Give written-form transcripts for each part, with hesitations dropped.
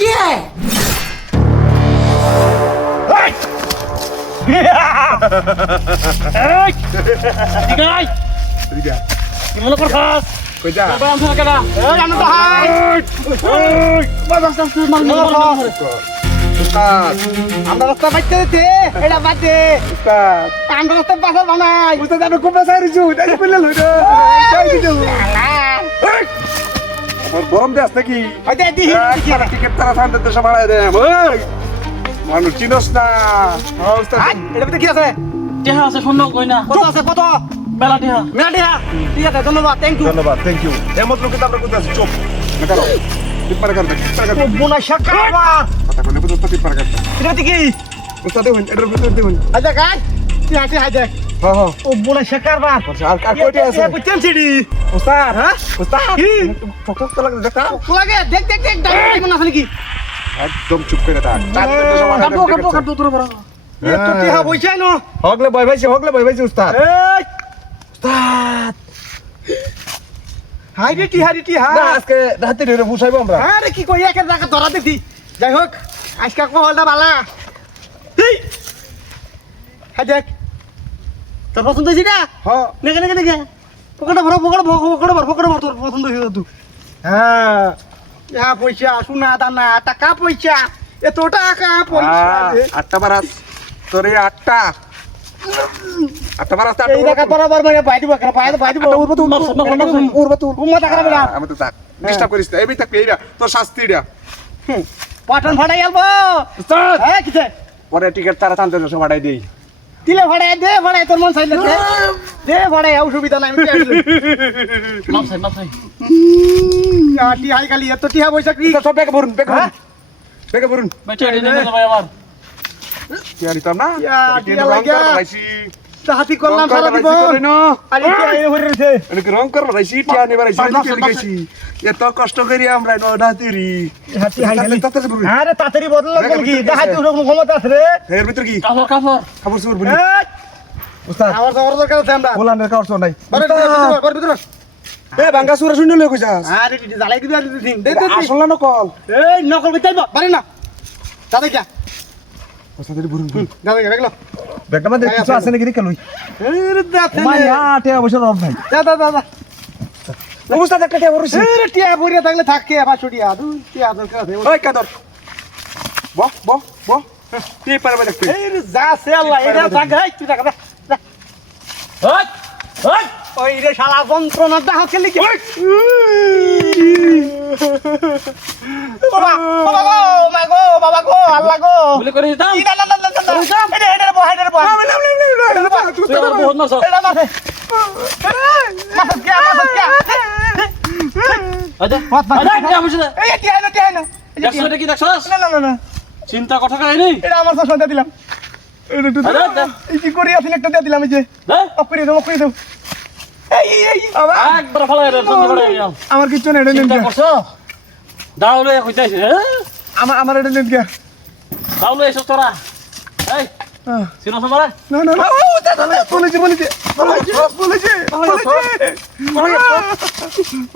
কি है কি মনে করছস কইতা বাবা আমি কেডা এই আমি তো হাই বাবা সাসু মাল উস্তাদ আমরা রাস্তা বাইতে দে এটা বাদে উস্তাদ আমরা রাস্তা বাসা বানাই উস্তাদ আমি খুব বেসাই রিজু তাই বললে লইলো যাই দিও আমার গরম দেশ নাকি ওই দে দি একবার টিকেট তারা ফান্ড দিতে সব বাড়ায় দেয় ওই মানুষ চিনস না উস্তাদ এটা ভিতরে কি আছে টেহা আছে শুনলো কই না কত আছে কত বেলা টেহা মেলাটিয়া ঠিক আছে ধন্যবাদ থ্যাংক ইউ ধন্যবাদ থ্যাংক ইউ এমন লোকে তো আমরা কোথায় আছি চুপ মেকারো টিপার কার বোনা শাকাবা কথা বলে বুঝতে টিপার কার এটা কি উস্তাদ দেখুন এটার ভিতর দেখুন আচ্ছা গাই তুই হাসি হাই দেখ হ্যাঁ হ্যাঁ ও বোনা শাকাবা আর কয়টা আছে বুঝছেন সিডি উস্তাদ হ্যাঁ উস্তাদ কি? ঠক ঠক তো লাগে দেখা লাগে দেখ দেখ দেখ ডাইমন্ড আছে নাকি একদম চুপ করে থাক চারটে সময় কাটো তোর বড় এ তো টিহা বইছাই না হগলে ভয় পাইছে উস্তাদ এই উস্তাদ হাই রে টিহা রে টিহা না আজকে রাতে রে বুঝাইবো আমরা আরে কি কই একের টাকা ধরা দেখি যাই হোক আজকে কলটা বালা এই হাই দেখ তোর পছন্দ হয়েছে না হ্যাঁ নেগে নেগে নেগে পকেটে ভরো পকেটে ভর তোর পছন্দ হয়েছে তুই হ্যাঁ ইহা পয়সা সোনা দানা টাকা পয়সা এত টাকা পয়সা রে। আটটা বারাস তোর এই আটটা বারাস এই টাকা বরাবর মানে পাই দিব কেন পাই দিব উড়বা তুল উড়বা তুল উম্মা টাকা রাখবে না আমি তো থাক ডিস্টার্ব করিস না এই থাকবি এইরা তোর শাস্তিটা পাঠান ফাটাই আলবো উস্তাদ হ্যাঁ কিছে পরে টিকেট তারা টানতে সব বাড়াই দেই দিলে ভাড়ায় দে ভাড়ায় তোর মন চাইলে দে ভাড়ায় অসুবিধা নাই আমি মাপসাই টিহাই খালি এত টিহা পয়সা কি সব ব্যাগে ভরুন ব্যাগে ভরুন বেটা দিনে না ভাই আমার কি আর দিতাম না টিয়া লাগিয়া। হাতি করলাম সারা দিব আরে টিহা এনে ভরে রয়েছে রং করবো রাইছি টিয়া নিবার গেছি এত কষ্ট করি আমরা নডা তিরি হাতি হাই খালি তাতে ভরুন আরে তাড়াতাড়ি বদল লাগবে কি দেখাইতে কোনো ক্ষমতা আছে রে এর ভিতর কি কাপড় খাবার সুর বলি এই, উস্তাদ আমার তো দরকার আছে আমরা বলানের কাউর সব নাই বারে ভিতরে এ বাঙ্গা সুরা শুনে লই কইছাস আরে জ্বালাই দিবি আর দিন দে দে আসল না কল এই নকল কইতাই বারে না দাদা কি উস্তাদের ভরুন দাদা কি দেখলো ব্যাগটা মধ্যে কিছু আছে নাকি রে লই আরে দাদা মাইয়া টিয়া বসে রব ভাই দাদা দাদা উস্তাদ একটা টিয়া ভরুছি আরে টিয়া ভরিয়া থাকলে থাকে 500 টিয়া দুই টিয়া দরকার আছে ওই কাদর বহ টি পারবে দেখতে এই রে যা সে আল্লাহ এটা জায়গা তুই টাকা দে ওই ওই ওই রে শালা যন্ত্রণা দাও খেলি কি বাবা বাবা গো আল্লাহ গো বলে করে দিতাম এটা বহ তুই আমার বহুত মারছ এটা মাসে আচ্ছা এই টিয়া না দেখছ এটা কি দেখছস না চিন্তা কথা কাহিনী এটা আমার সঙ্গে দিলাম এই কি করি আসলে একটা দিয়ে দিলাম এই যে অফ করে দাও এই বাবা একবার ফলাই রে চন্দ্র বড় গেল আমার কিছু নেই এটা চিন্তা নেন করছ দাউলে কইতাছে আমার এটা নেন গিয়া দাউলে এসব তোরা এই সিনো সমারে না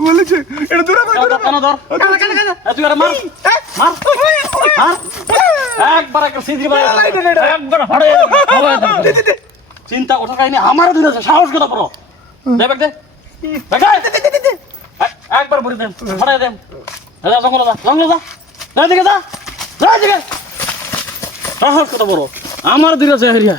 বলেছে এটা দূরে কেন ধর তুই আরে মার একবার একটা সিদ্ধি একবার হড়ে চিন্তা কথা কাহিনী আমার দিন আছে সাহস কথা বলো দেখ দে একবার বলে দেন হড়ে দেন জঙ্গল যা দিকে যা সাহস কথা বলো আমার দিন আছে হেরিয়া